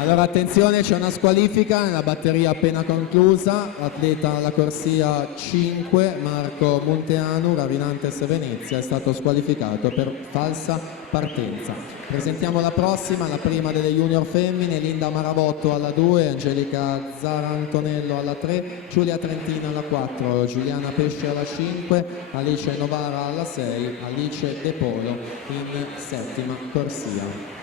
Allora attenzione, c'è una squalifica nella batteria appena conclusa, atleta alla corsia 5, Marco Munteanu, Ravinantes Venezia, è stato squalificato per falsa partenza. Presentiamo la prossima, la prima delle junior femmine, Linda Marabotto alla 2, Angelica Zarantonello alla 3, Giulia Trentino alla 4, Giuliana Pesce alla 5, Alice Novara alla 6, Alice De Polo in settima corsia.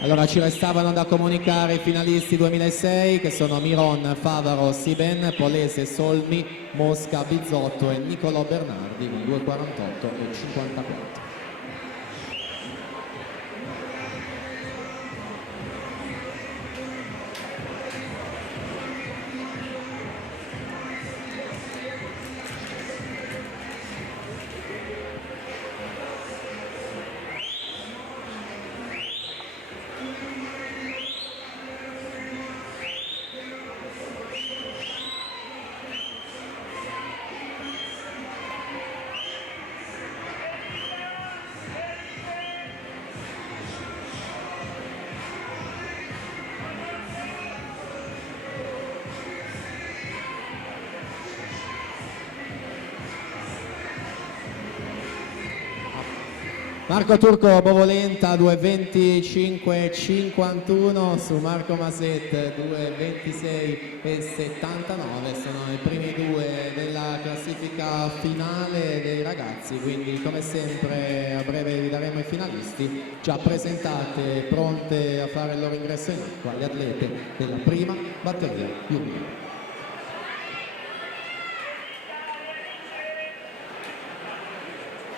Allora ci restavano da comunicare i finalisti 2006 che sono Miron, Favaro, Siben, Polese, Solmi, Mosca, Bizzotto e Nicolò Bernardi con 2,48 e 54. Marco Turco Bovolenta 2,25,51 su Marco Maset 2,26 e 79, sono i primi due della classifica finale dei ragazzi, quindi come sempre a breve vi daremo i finalisti già presentate, pronte a fare il loro ingresso in acqua, le atlete della prima batteria junior.